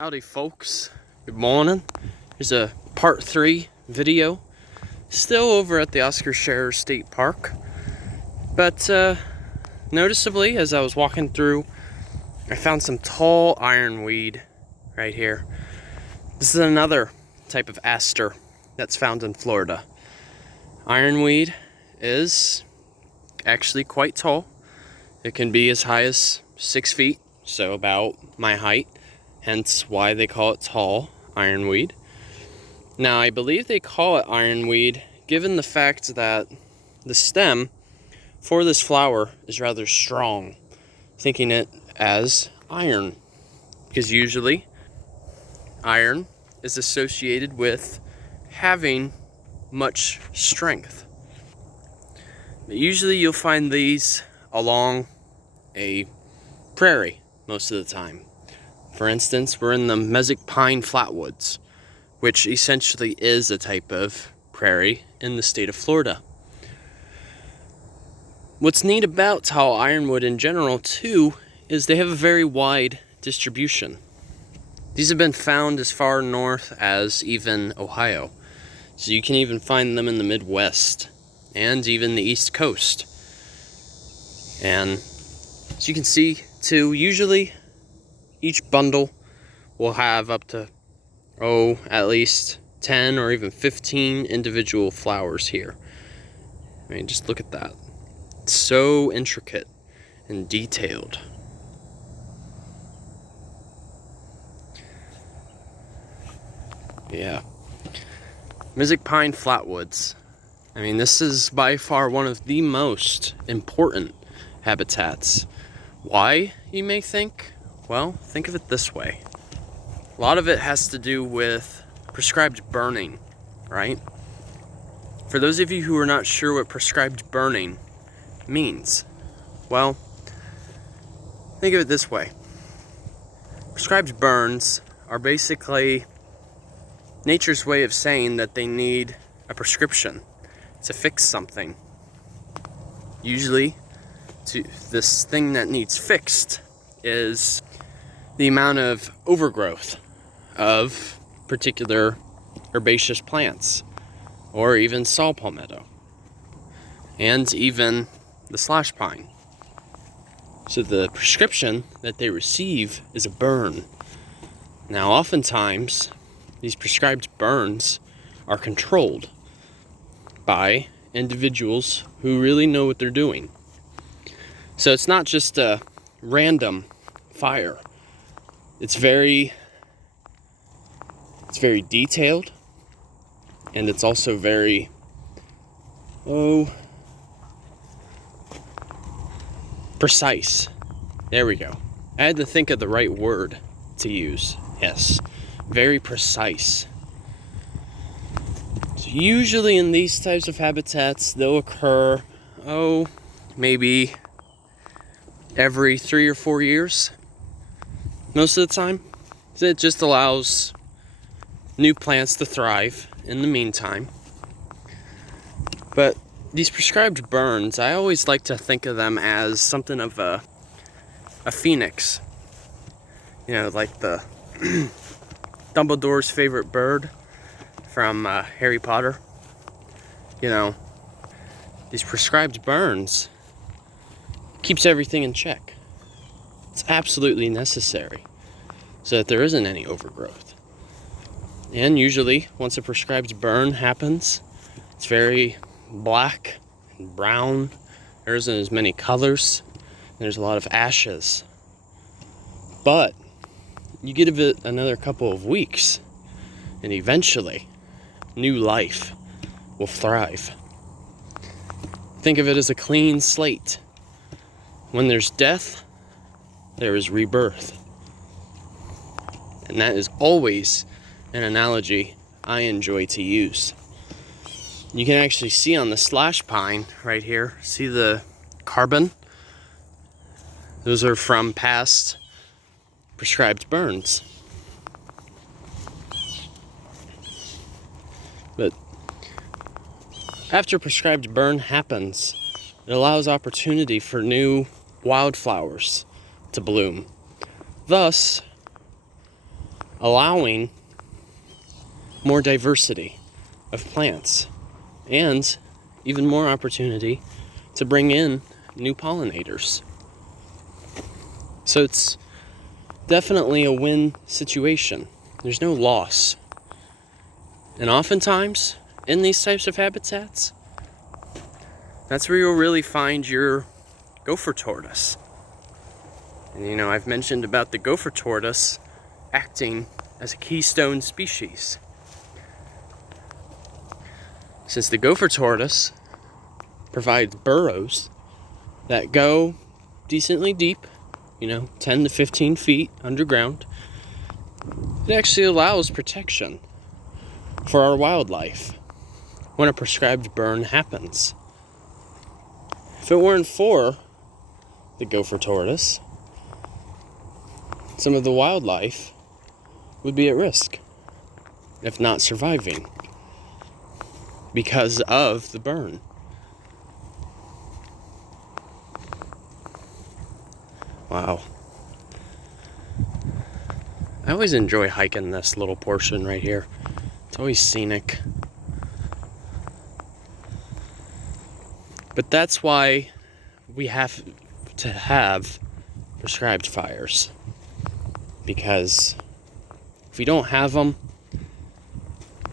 Howdy folks, good morning. Here's a part 3 video, still over at the Oscar Scherer State Park, but noticeably as I was walking through, I found some tall ironweed right here. This is another type of aster that's found in Florida. Ironweed is actually quite tall. It can be as high as 6 feet, so about my height. Hence why they call it tall ironweed. Now, I believe they call it ironweed given the fact that the stem for this flower is rather strong, thinking it as iron, because usually iron is associated with having much strength. But usually you'll find these along a prairie most of the time. For instance, we're in the mesic pine flatwoods, which essentially is a type of prairie in the state of Florida. What's neat about tall ironwood in general, too, is they have a very wide distribution. These have been found as far north as even Ohio, so you can even find them in the Midwest and even the East Coast. And as you can see, too, usually each bundle will have up to, at least 10 or even 15 individual flowers here. I mean, just look at that. It's so intricate and detailed. Yeah. Mesic pine flatwoods. I mean, this is by far one of the most important habitats. Why, you may think? Well, think of it this way. A lot of it has to do with prescribed burning, right? For those of you who are not sure what prescribed burning means, well, think of it this way. Prescribed burns are basically nature's way of saying that they need a prescription to fix something. Usually, this thing that needs fixed is the amount of overgrowth of particular herbaceous plants, or even saw palmetto, and even the slash pine. So the prescription that they receive is a burn. Now, oftentimes, these prescribed burns are controlled by individuals who really know what they're doing. So it's not just a random fire. It's very detailed, and it's also very, precise. There we go. I had to think of the right word to use. Yes, very precise. So usually in these types of habitats, they'll occur, maybe every 3 or 4 years. Most of the time. It just allows new plants to thrive in the meantime. But these prescribed burns, I always like to think of them as something of a phoenix. You know, like the Dumbledore's favorite bird from Harry Potter. You know, these prescribed burns keeps everything in check. It's absolutely necessary so that there isn't any overgrowth. And usually, once a prescribed burn happens, it's very black and brown. There isn't as many colors. There's a lot of ashes. But you give it another couple of weeks, and eventually, new life will thrive. Think of it as a clean slate. When there's death, there is rebirth. And that is always an analogy I enjoy to use. You can actually see on the slash pine right here, see the carbon? Those are from past prescribed burns. But after prescribed burn happens, it allows opportunity for new wildflowers to bloom. Thus, allowing more diversity of plants and even more opportunity to bring in new pollinators. So it's definitely a win situation. There's no loss. And oftentimes, in these types of habitats, that's where you'll really find your gopher tortoise. And you know, I've mentioned about the gopher tortoise acting as a keystone species. Since the gopher tortoise provides burrows that go decently deep, 10 to 15 feet underground, it actually allows protection for our wildlife when a prescribed burn happens. If it weren't for the gopher tortoise, some of the wildlife would be at risk, if not surviving, because of the burn. Wow. I always enjoy hiking this little portion right here. It's always scenic. But that's why we have to have prescribed fires. Because if we don't have them,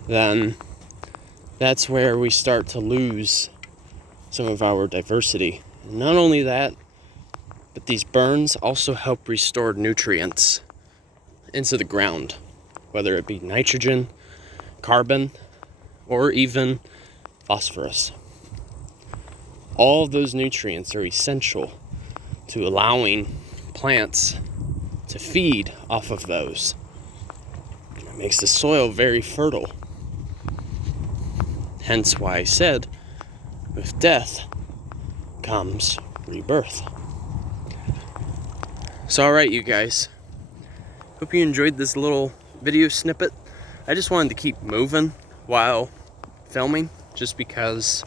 then that's where we start to lose some of our diversity. And not only that, but these burns also help restore nutrients into the ground, whether it be nitrogen, carbon, or even phosphorus. All of those nutrients are essential to allowing plants to feed off of those. It makes the soil very fertile. Hence why I said, with death comes rebirth. So alright, you guys. Hope you enjoyed this little video snippet. I just wanted to keep moving while filming, just because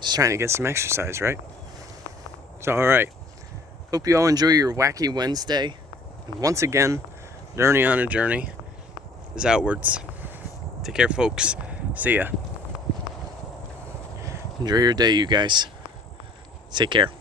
just trying to get some exercise, right? So alright. Hope you all enjoy your wacky Wednesday. And once again, Journey on a Journey is outwards. Take care, folks. See ya. Enjoy your day, you guys. Take care.